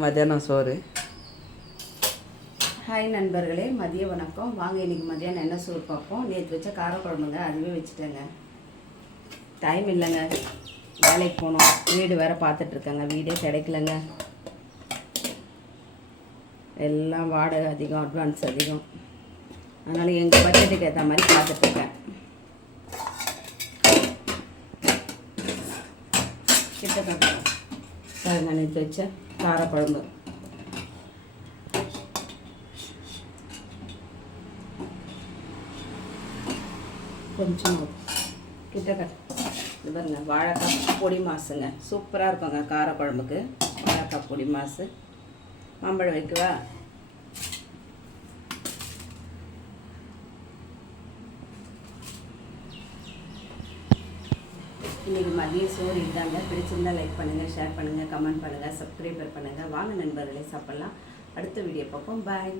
மத்தியானம் சோறு. ஹாய் நண்பர்களே, மதிய வணக்கம். வாங்க இன்றைக்கி மதியானம் என்ன சோறு பார்ப்போம். நேற்று வச்ச காரக்குழம்புங்க, அதுவே வச்சுட்டேங்க. டைம் இல்லைங்க, வேலைக்கு போகணும். வீடு வேறு பார்த்துட்ருக்கேங்க, வீடே கிடைக்கலங்க. எல்லாம் வாடகை அதிகம், அட்வான்ஸ் அதிகம். அதனால் எங்கள் பட்ஜெட்டுக்கு ஏற்ற மாதிரி பார்த்துட்ருக்கேன். கிட்டத்தட்ட பாருங்க, நேற்று வச்ச காரக்குழம்பு. கொஞ்சம் கிட்டத்தட்ட இது பாருங்க, வாழைக்காய் பொடி மாசுங்க, சூப்பராக இருக்குங்க காரக்குழம்புக்கு. வாழைக்காய் பொடி மாசு. மாம்பழம் வைக்கவா? இன்றைக்கி மதிய சோறு இதாங்க. பிடிச்சிருந்தால் லைக் பண்ணுங்கள், ஷேர் பண்ணுங்கள், கமெண்ட் பண்ணுங்கள், சப்ஸ்கிரைபர் பண்ணுங்கள். வாங்க நண்பர்களே, சாப்பிட்லாம். அடுத்த வீடியோ பார்ப்போம். பாய்.